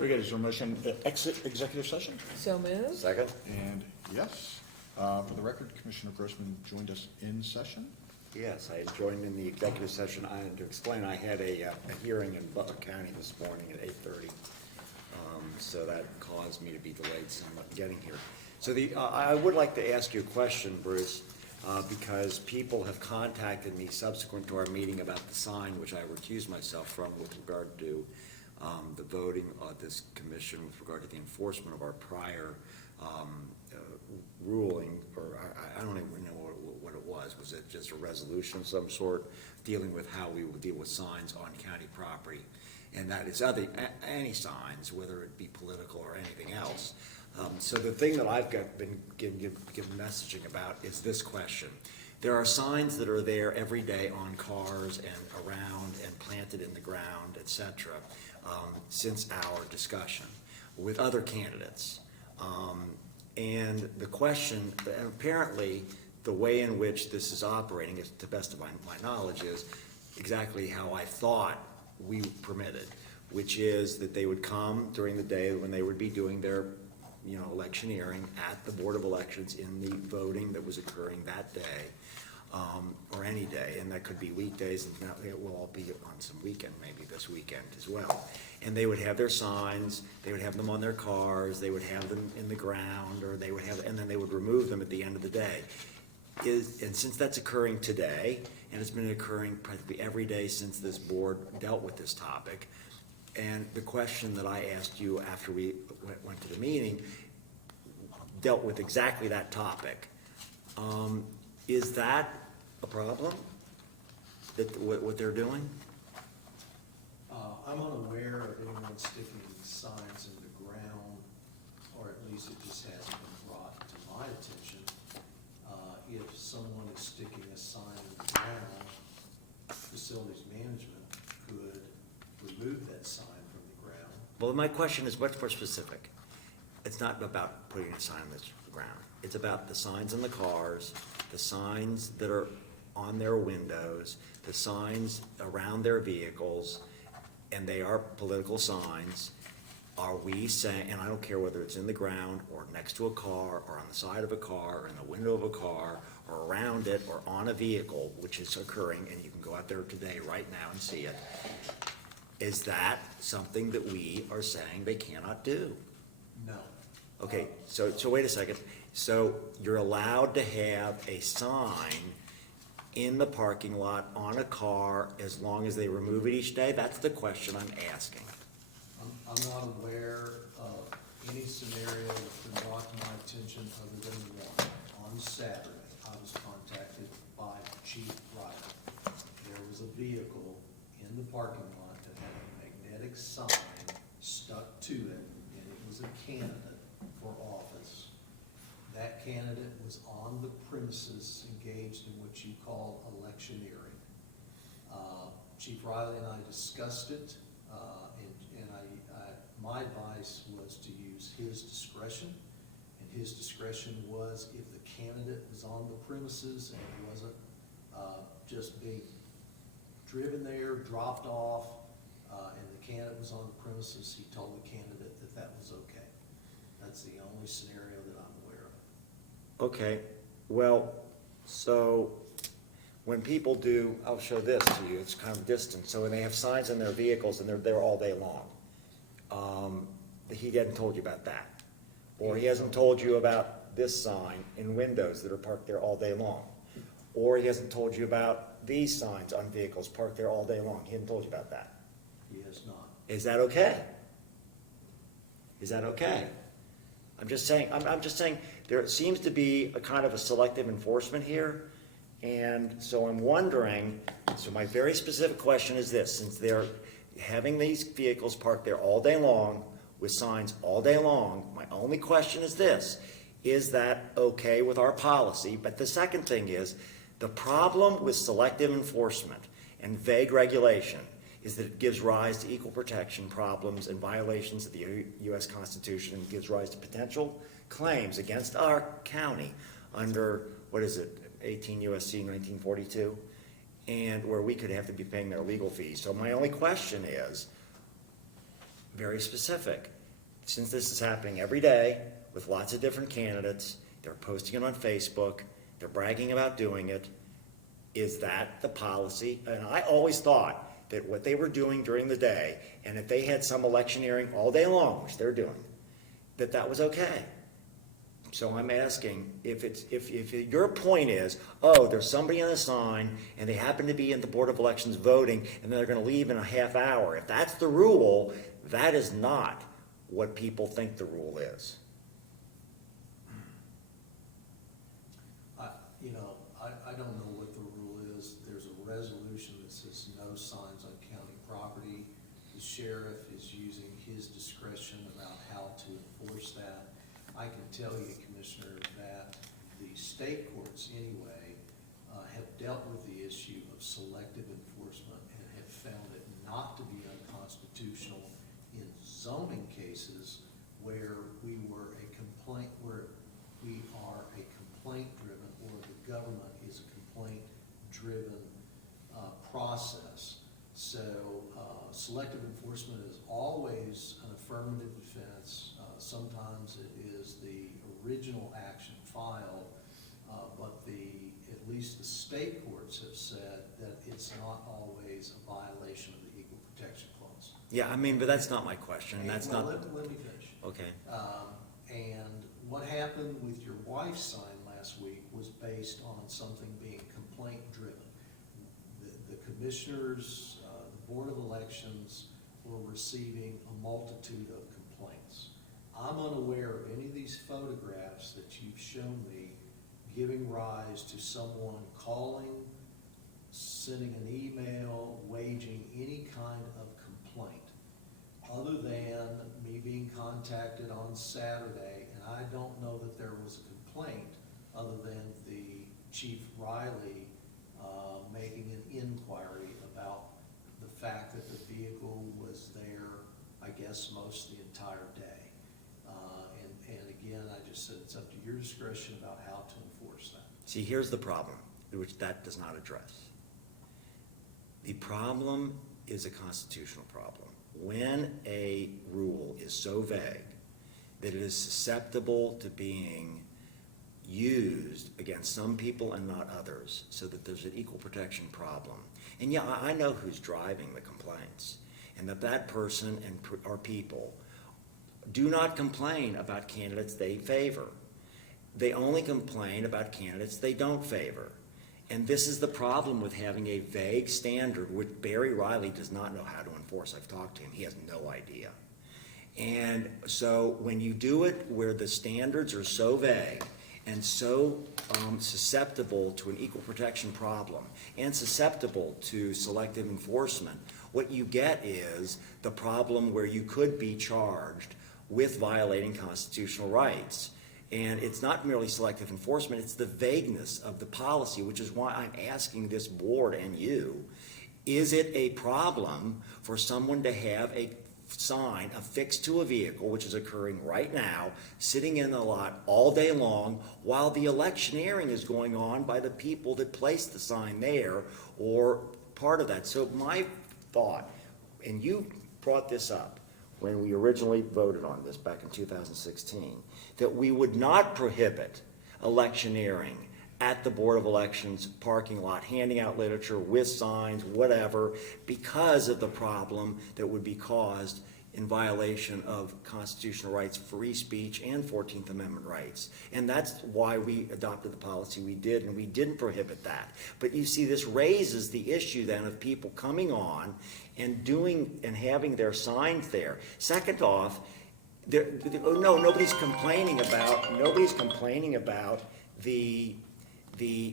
Very good. Is there a motion to exit executive session? So moved. Second? And yes, for the record, Commissioner Grossman joined us in session. Yes, I joined in the executive session. I had to explain, I had a hearing in Butler County this morning at 8:30. So that caused me to be delayed somewhat in getting here. So I would like to ask you a question, Bruce, because people have contacted me subsequent to our meeting about the sign, which I recused myself from with regard to the voting of this commission with regard to the enforcement of our prior ruling, or I don't even know what it was. Was it just a resolution of some sort dealing with how we would deal with signs on county property? And that is any signs, whether it be political or anything else. So the thing that I've been given messaging about is this question. There are signs that are there every day on cars and around and planted in the ground, et cetera, since our discussion with other candidates. And the question, and apparently the way in which this is operating, to the best of my knowledge, is exactly how I thought we permitted, which is that they would come during the day when they would be doing their electioneering at the Board of Elections in the voting that was occurring that day, or any day, and that could be weekdays, and now it will all be on some weekend, maybe this weekend as well. And they would have their signs, they would have them on their cars, they would have them in the ground, or they would have, and then they would remove them at the end of the day. And since that's occurring today, and it's been occurring practically every day since this board dealt with this topic, and the question that I asked you after we went to the meeting dealt with exactly that topic. Is that a problem, that what they're doing? I'm unaware of anyone sticking signs in the ground, or at least it just hasn't been brought to my attention. If someone is sticking a sign in the ground, facilities management could remove that sign from the ground. Well, my question is much more specific. It's not about putting a sign on the ground. It's about the signs in the cars, the signs that are on their windows, the signs around their vehicles, and they are political signs. Are we saying, and I don't care whether it's in the ground or next to a car or on the side of a car or in the window of a car or around it or on a vehicle, which is occurring, and you can go out there today right now and see it. Is that something that we are saying they cannot do? No. Okay, so wait a second. So you're allowed to have a sign in the parking lot on a car as long as they remove it each day? That's the question I'm asking. I'm not aware of any scenario that's been brought to my attention other than one. On Saturday, I was contacted by Chief Riley. There was a vehicle in the parking lot that had a magnetic sign stuck to it, and it was a candidate for office. That candidate was on the premises engaged in what you call electioneering. Chief Riley and I discussed it, and my advice was to use his discretion, and his discretion was if the candidate was on the premises and it wasn't just being driven there, dropped off, and the candidate was on the premises, he told the candidate that that was okay. That's the only scenario that I'm aware of. Okay, well, so when people do, I'll show this to you, it's kind of distant. So when they have signs in their vehicles and they're there all day long, he hadn't told you about that. Or he hasn't told you about this sign in windows that are parked there all day long. Or he hasn't told you about these signs on vehicles parked there all day long. He hasn't told you about that. He has not. Is that okay? Is that okay? I'm just saying there seems to be a kind of a selective enforcement here. And so I'm wondering, so my very specific question is this: since they're having these vehicles parked there all day long with signs all day long, my only question is this: is that okay with our policy? But the second thing is, the problem with selective enforcement and vague regulation is that it gives rise to equal protection problems and violations of the U.S. Constitution, and gives rise to potential claims against our county under, 18 U.S.C. 1942, and where we could have to be paying their legal fees. So my only question is, very specific. Since this is happening every day with lots of different candidates, they're posting it on Facebook, they're bragging about doing it, is that the policy? And I always thought that what they were doing during the day, and if they had some electioneering all day long, which they're doing, that was okay. So I'm asking, if your point is, oh, there's somebody on a sign, and they happen to be in the Board of Elections voting, and they're gonna leave in a half hour, if that's the rule, that is not what people think the rule is. I don't know what the rule is. There's a resolution that says no signs on county property. The sheriff is using his discretion about how to enforce that. I can tell you, Commissioner, that the state courts anyway have dealt with the issue of selective enforcement and have found it not to be unconstitutional in zoning cases where we are a complaint-driven, or the government is a complaint-driven process. So selective enforcement is always an affirmative defense. Sometimes it is the original action filed, but at least the state courts have said that it's not always a violation of the Equal Protection Clause. Yeah, I mean, but that's not my question, and that's Well, not, let me finish. okay. And what happened with your wife's sign last week was based on something being complaint-driven. The commissioners, the Board of Elections were receiving a multitude of complaints. I'm unaware of any of these photographs that you've shown me giving rise to someone calling, sending an email, waging any kind of complaint, other than me being contacted on Saturday, and I don't know that there was a complaint other than the Chief Riley making an inquiry about the fact that the vehicle was there, I guess, most the entire day. And again, I just said it's up to your discretion about how to enforce that. See, here's the problem, which that does not address. The problem is a constitutional problem. When a rule is so vague that it is susceptible to being used against some people and not others, so that there's an equal protection problem. And yeah, I know who's driving the complaints, and that person and our people do not complain about candidates they favor. They only complain about candidates they don't favor. And this is the problem with having a vague standard, which Barry Riley does not know how to enforce. I've talked to him, he has no idea. And so when you do it where the standards are so vague and so susceptible to an equal protection problem and susceptible to selective enforcement, what you get is the problem where you could be charged with violating constitutional rights. And it's not merely selective enforcement, it's the vagueness of the policy, which is why I'm asking this board and you, is it a problem for someone to have a sign affixed to a vehicle, which is occurring right now, sitting in the lot all day long while the electioneering is going on by the people that placed the sign there or part of that? So my thought, and you brought this up when we originally voted on this back in 2016, that we would not prohibit electioneering at the Board of Elections parking lot, handing out literature with signs, whatever, because of the problem that would be caused in violation of constitutional rights, free speech, and 14th Amendment rights. And that's why we adopted the policy we did, and we didn't prohibit that. But you see, this raises the issue then of people coming on and doing and having their signs there. Second off, nobody's complaining about the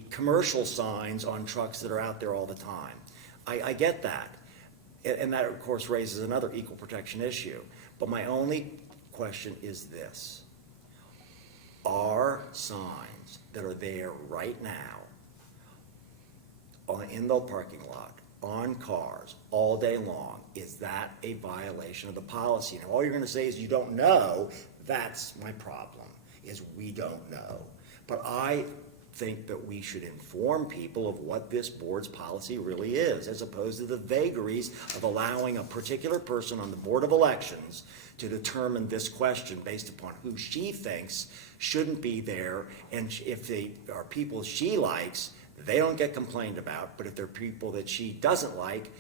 commercial signs on trucks that are out there all the time. I get that. And that, of course, raises another equal protection issue. But my only question is this. Are signs that are there right now in the parking lot, on cars, all day long, is that a violation of the policy? Now, all you're going to say is you don't know. That's my problem, is we don't know. But I think that we should inform people of what this board's policy really is, as opposed to the vagaries of allowing a particular person on the Board of Elections to determine this question based upon who she thinks shouldn't be there, and if they are people she likes, they don't get complained about, but if they're people that she doesn't like,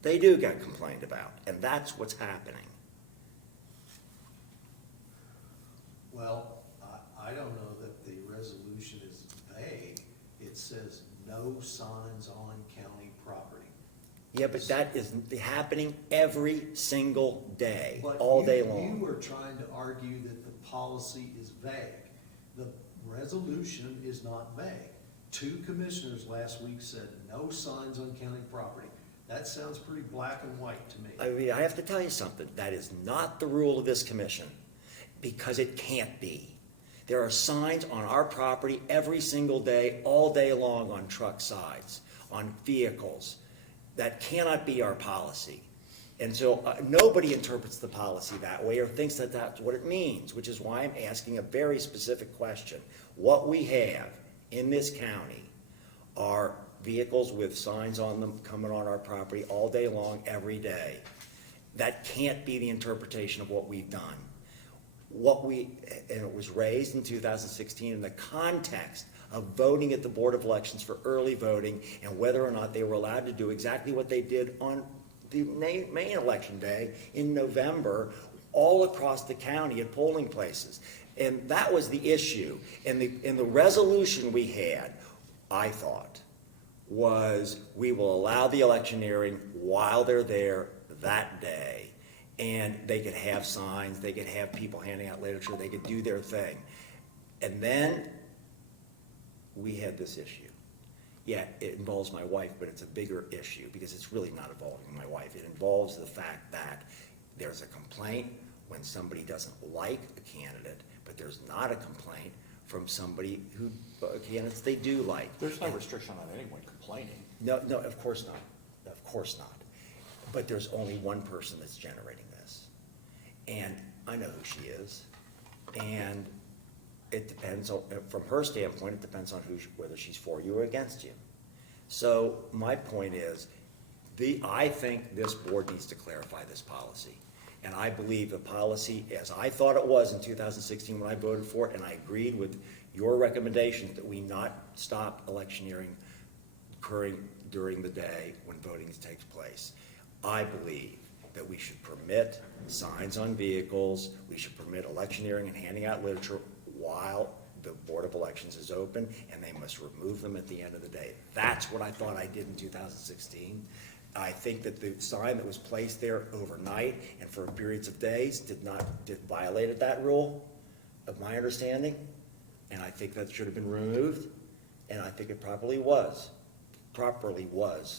they do get complained about, and that's what's happening. Well, I don't know that the resolution is vague. It says no signs on county property. Yeah, but that is happening every single day, But all day You long. were trying to argue that the policy is vague. The resolution is not vague. 2 commissioners last week said no signs on county property. That sounds pretty black and white to me. I mean, I have to tell you something, that is not the rule of this commission, because it can't be. There are signs on our property every single day, all day long, on truck sides, on vehicles. That cannot be our policy. And so nobody interprets the policy that way or thinks that that's what it means, which is why I'm asking a very specific question. What we have in this county are vehicles with signs on them coming on our property all day long, every day. That can't be the interpretation of what we've done. And it was raised in 2016 in the context of voting at the Board of Elections for early voting and whether or not they were allowed to do exactly what they did on the main election day in November all across the county at polling places. And that was the issue. And the resolution we had, I thought, was we will allow the electioneering while they're there that day. And they could have signs, they could have people handing out literature, they could do their thing. And then we had this issue. Yeah, it involves my wife, but it's a bigger issue because it's really not involving my wife. It involves the fact that there's a complaint when somebody doesn't like a candidate, but there's not a complaint from somebody who, candidates they do like. There's no restriction on anyone complaining. No, of course not. Of course not. But there's only one person that's generating this. And I know who she is. And it depends on, from her standpoint, it depends on whether she's for you or against you. So my point is, I think this board needs to clarify this policy. And I believe the policy, as I thought it was in 2016 when I voted for it, and I agreed with your recommendation that we not stop electioneering occurring during the day when voting takes place. I believe that we should permit signs on vehicles, we should permit electioneering and handing out literature while the Board of Elections is open, and they must remove them at the end of the day. That's what I thought I did in 2016. I think that the sign that was placed there overnight and for periods of days violated that rule, of my understanding, and I think that should have been removed, and I think it properly was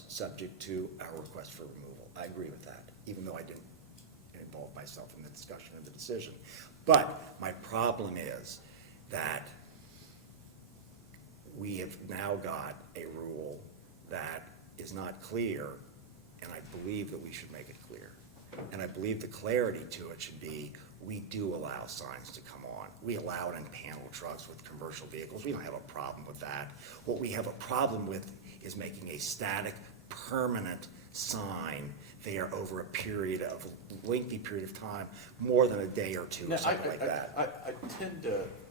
subject to our request for removal. I agree with that, even though I didn't involve myself in the discussion of the decision. But my problem is that we have now got a rule that is not clear, and I believe that we should make it clear. And I believe the clarity to it should be, we do allow signs to come on. We allow it in panel trucks with commercial vehicles. We don't have a problem with that. What we have a problem with is making a static, permanent sign there over a lengthy period of time, more than a day or two, or something like that.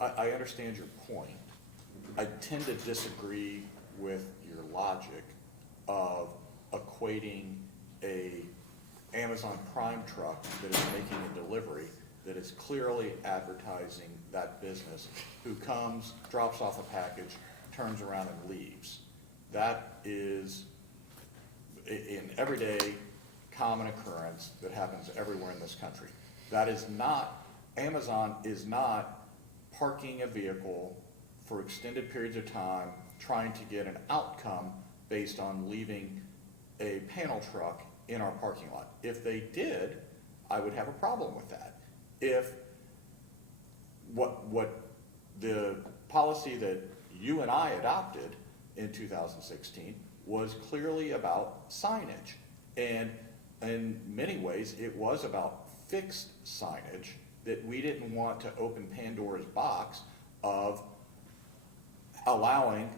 I understand your point. I tend to disagree with your logic of equating a Amazon Prime truck that is making a delivery that is clearly advertising that business, who comes, drops off a package, turns around and leaves. That is an everyday common occurrence that happens everywhere in this country. That is not, Amazon is not parking a vehicle for extended periods of time, trying to get an outcome based on leaving a panel truck in our parking lot. If they did, I would have a problem with that. If what the policy that you and I adopted in 2016 was clearly about signage. And in many ways, it was about fixed signage, that we didn't want to open Pandora's box of allowing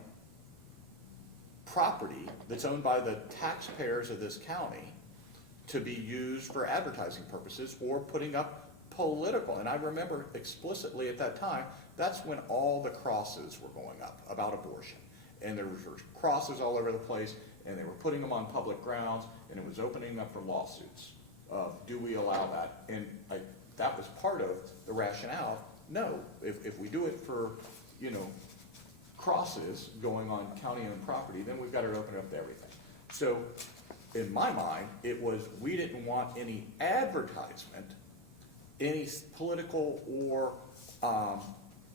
property that's owned by the taxpayers of this county to be used for advertising purposes or putting up political. And I remember explicitly at that time, that's when all the crosses were going up about abortion. And there were crosses all over the place, and they were putting them on public grounds, and it was opening up for lawsuits of, do we allow that? And that was part of the rationale. No, if we do it for, crosses going on county-owned property, then we've got to open it up to everything. So, in my mind, it was, we didn't want any advertisement, any political or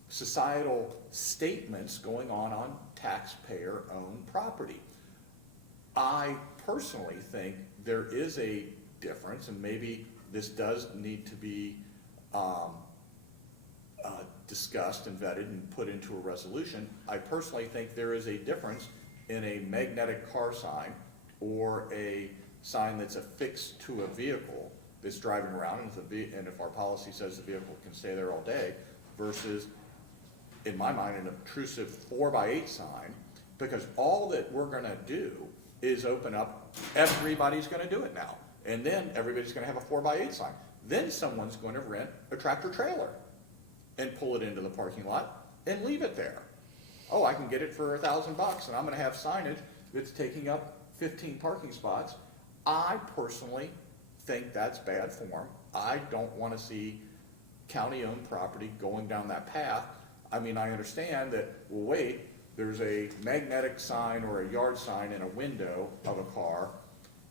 societal statements going on taxpayer-owned property. I personally think there is a difference, and maybe this does need to be discussed and vetted and put into a resolution. I personally think there is a difference in a magnetic car sign or a sign that's affixed to a vehicle that's driving around, and if our policy says the vehicle can stay there all day, versus, in my mind, an obtrusive 4x8 sign, because all that we're gonna do is open up, everybody's gonna do it now. And then everybody's gonna have a 4x8 sign. Then someone's gonna rent a tractor trailer and pull it into the parking lot and leave it there. Oh, I can get it for $1,000 and I'm gonna have signage that's taking up 15 parking spots. I personally think that's bad form. I don't wanna see county-owned property going down that path. I mean, I understand that, well, wait, there's a magnetic sign or a yard sign in a window of a car.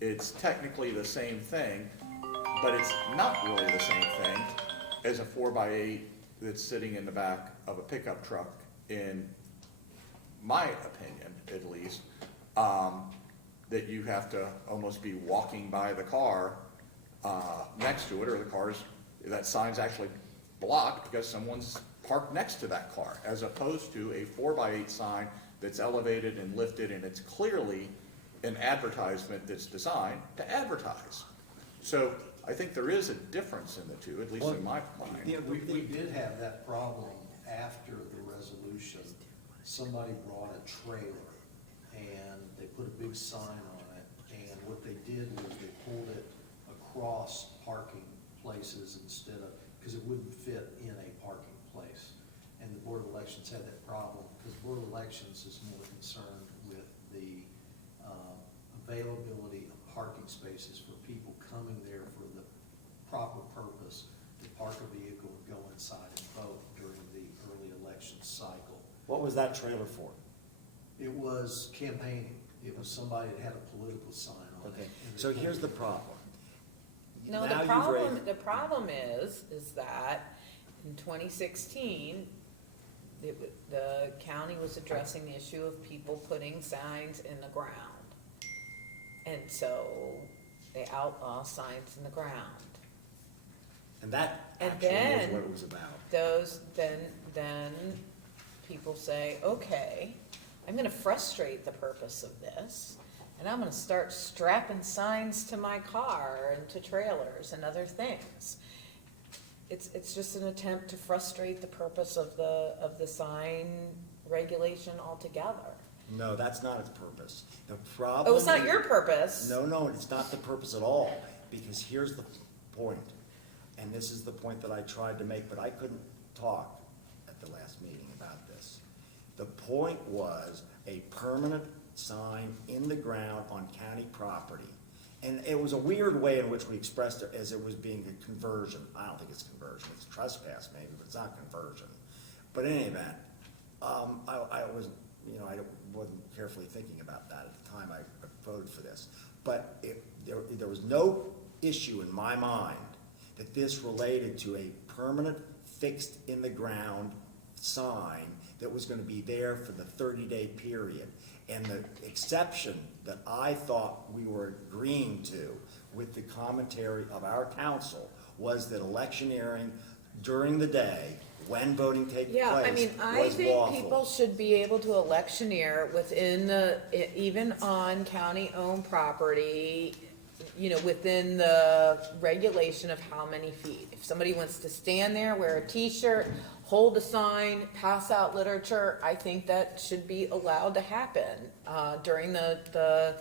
It's technically the same thing, but it's not really the same thing as a 4x8 that's sitting in the back of a pickup truck, in my opinion, at least, that you have to almost be walking by the car next to it, or that sign's actually blocked because someone's parked next to that car, as opposed to a 4x8 sign that's elevated and lifted, and it's clearly an advertisement that's designed to advertise. So I think there is a difference in the two, at least in my mind. We did have that problem after the resolution. Somebody brought a trailer and they put a big sign on it, and what they did was they pulled it across parking places instead of, because it wouldn't fit in a parking place. And the Board of Elections had that problem, because the Board of Elections is more concerned with the availability of parking spaces for people coming there for the proper purpose to park a vehicle and go inside and vote during the early election cycle. What was that trailer for? It was campaigning. It was somebody that had a political sign on it. Okay, and so they here's the pulled problem. No, Now you've the problem is that in 2016, the county was addressing the issue of people putting signs in the ground. And so they outlaw signs in the ground. And that And actually was then what it was about. then people say, okay, I'm gonna frustrate the purpose of this, and I'm gonna start strapping signs to my car and to trailers and other things. It's just an attempt to frustrate the purpose of the sign regulation altogether. No, that's not its purpose. The problem. Oh, it's not your purpose. No, it's not the purpose at all, because here's the point, and this is the point that I tried to make, but I couldn't talk at the last meeting about this. The point was a permanent sign in the ground on county property. And it was a weird way in which we expressed it, as it was being a conversion. I don't think it's conversion, it's trespass maybe, but it's not conversion. But in any event, I wasn't carefully thinking about that at the time I voted for this. But there was no issue in my mind that this related to a permanent, fixed in the ground sign that was gonna be there for the 30-day period. And the exception that I thought we were agreeing to with the commentary of our council was that electioneering during the day, when voting takes place, Yeah, I mean, I was think lawful. people should be able to electioneer within even on county-owned property, within the regulation of how many feet. If somebody wants to stand there, wear a t-shirt, hold a sign, pass out literature, I think that should be allowed to happen, during the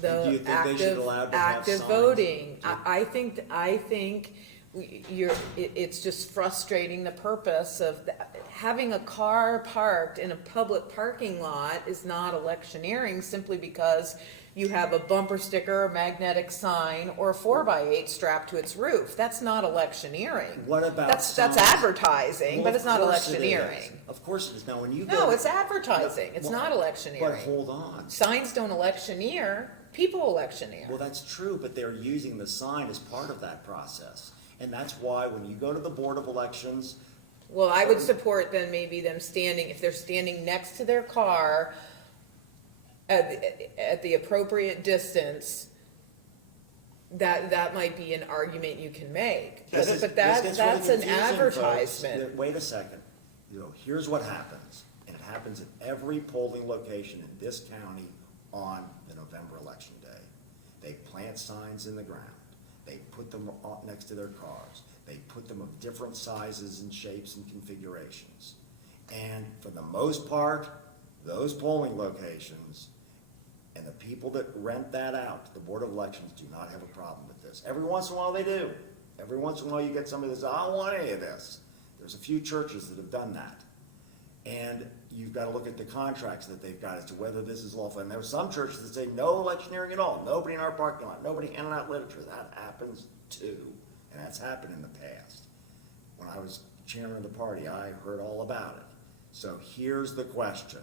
Do you think they should allow to have active signs? voting. I think it's just frustrating the purpose of having a car parked in a public parking lot is not electioneering simply because you have a bumper sticker, a magnetic sign, or a 4x8 strapped to its roof. That's not electioneering. What about That's signs? advertising, Well, but it's not of course it electioneering. is. Of course it is. Now, when you go. No, it's advertising. It's Well, not But electioneering. hold on. Signs don't electioneer, people electioneer. Well, that's true, but they're using the sign as part of that process. And that's why when you go to the Board of Elections, Well, I would support then maybe them standing, if they're standing next to their car at the appropriate distance, that might be an argument you can make. This But is- but this gets really that's an confusing, folks. advertisement. Wait a second. Here's what happens, and it happens at every polling location in this county on the November election day. They plant signs in the ground. They put them next to their cars. They put them of different sizes and shapes and configurations. And for the most part, those polling locations and the people that rent that out to the Board of Elections do not have a problem with this. Every once in a while they do. Every once in a while you get somebody that says, I don't want any of this. There's a few churches that have done that. And you've got to look at the contracts that they've got as to whether this is lawful. And there are some churches that say no electioneering at all, nobody in our parking lot, nobody handing out literature. That happens too, and that's happened in the past. When I was chairman of the party, I heard all about it. So here's the question.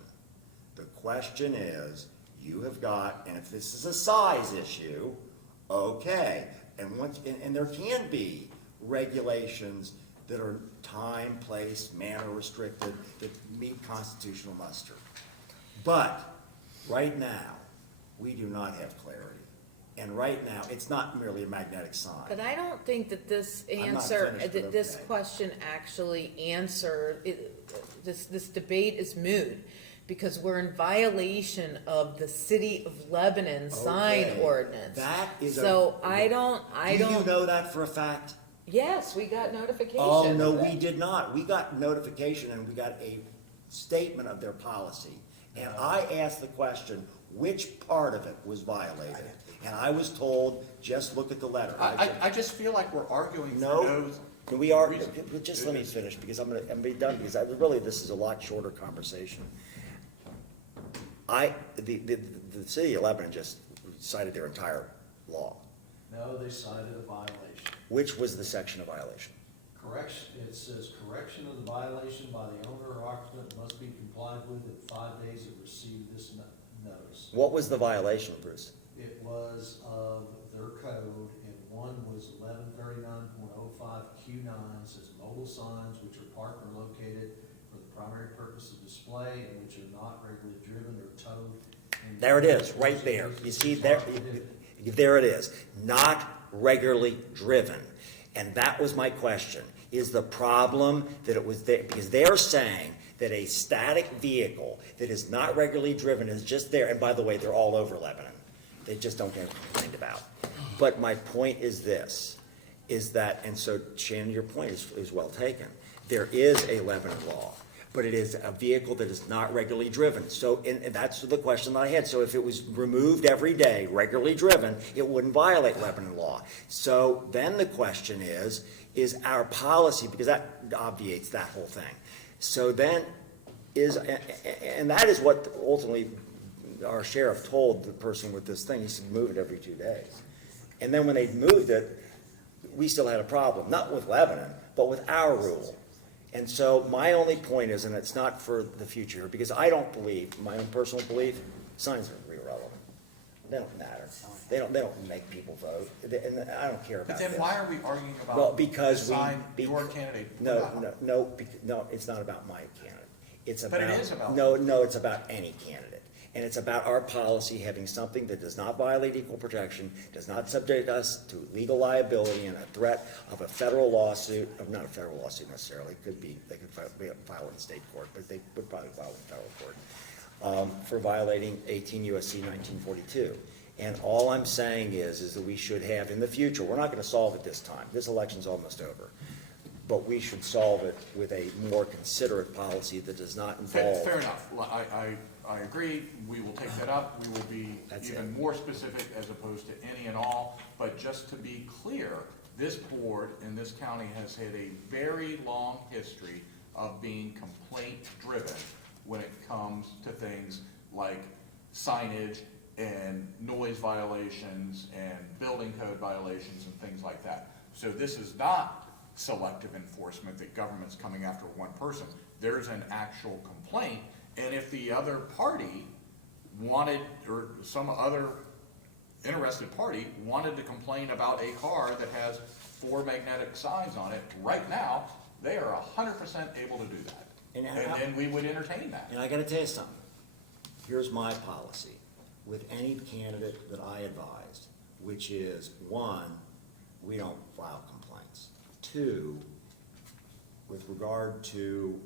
The question is, you have got, and if this is a size issue, okay. And there can be regulations that are time, place, manner restricted, that meet constitutional muster. But right now, we do not have clarity. And right now, it's not merely a magnetic sign. But I don't think that this I'm not answer, finished, that but this okay. question actually this debate is moot, because we're in violation of the City of Lebanon sign Okay. ordinance. That is a. So I don't, Do you know that for a fact? yes, we got notification. Oh, no, of we it. did not. We got notification and we got a statement of their policy. And I asked the question, which part of it was violated? And I was told, just look at the letter. I just feel like we're arguing for No, no. we are, reason. just let me finish, because I'm gonna be done, because really, this is a lot shorter conversation. The city of Lebanon just cited their entire law. No, they cited a violation. Which was the section of violation? Correction, it says correction of the violation by the owner or occupant must be complied with in 5 days of receipt of this notice. What was the violation, Bruce? It was of their code, and one was 1139.05Q9, says mobile signs which are parked or located for the primary purpose of display and which are not regularly driven or towed. There it is, right there. You see, there it is, not regularly driven. And that was my question. Is the problem that it was there, because they're saying that a static vehicle that is not regularly driven is just there, and by the way, they're all over Lebanon. They just don't get complained about. But my point is this, is that, and so Shannon, your point is well taken. There is a Lebanon law, but it is a vehicle that is not regularly driven. So, and that's the question that I had. So if it was removed every day, regularly driven, it wouldn't violate Lebanon law. So then the question is our policy, because that obviates that whole thing. So then and that is what ultimately our sheriff told the person with this thing. He said, move it every 2 days. And then when they moved it, we still had a problem, not with Lebanon, but with our rule. And so my only point is, and it's not for the future, because I don't believe, my own personal belief, signs are irrelevant. They don't matter. They don't make people vote, and I don't care about But then that. why are we arguing about? Well, because the we. sign your candidate? No, it's not about my candidate. It's about. But it is about. No, it's about any candidate. And it's about our policy having something that does not violate equal protection, does not subject us to legal liability and a threat of a federal lawsuit, not a federal lawsuit necessarily, they could file in state court, but they would probably file in federal court, for violating 18 U.S.C. 1942. And all I'm saying is that we should have in the future, we're not gonna solve it this time, this election's almost over. But we should solve it with a more considerate policy that does not involve. Fair enough. Well, I agree. We will take that up. We will be That's even it. more specific as opposed to any and all. But just to be clear, this board in this county has had a very long history of being complaint-driven when it comes to things like signage and noise violations and building code violations and things like that. So this is not selective enforcement that government's coming after one person. There's an actual complaint, and if the other party wanted, or some other interested party wanted to complain about a car that has 4 magnetic signs on it, right now, they are 100% able to do that. And And how- then we would entertain that. And I gotta tell you something, here's my policy with any candidate that I advised, which is, one, we don't file complaints. Two, with regard to,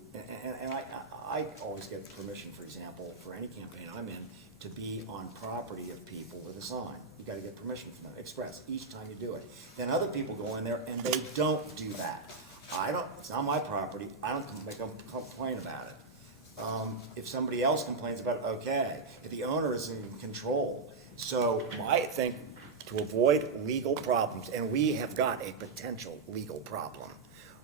and I always get permission, for example, for any campaign I'm in, to be on property of people with a sign. You gotta get permission from them, express, each time you do it. Then other people go in there and they don't do that. It's not my property, I don't make a complaint about it. If somebody else complains about it, okay, if the owner is in control. So I think to avoid legal problems, and we have got a potential legal problem,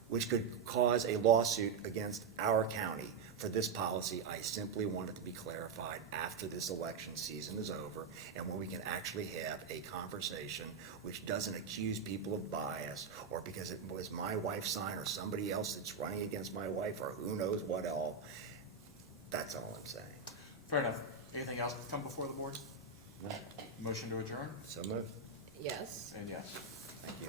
which could cause a lawsuit against our county for this policy, I simply want it to be clarified after this election season is over, and when we can actually have a conversation which doesn't accuse people of bias, or because it was my wife's sign, or somebody else that's running against my wife, or who knows what all. That's all I'm saying. Fair enough. Anything else to come before the board? Motion to adjourn, So move. Yes. and yes. Thank you.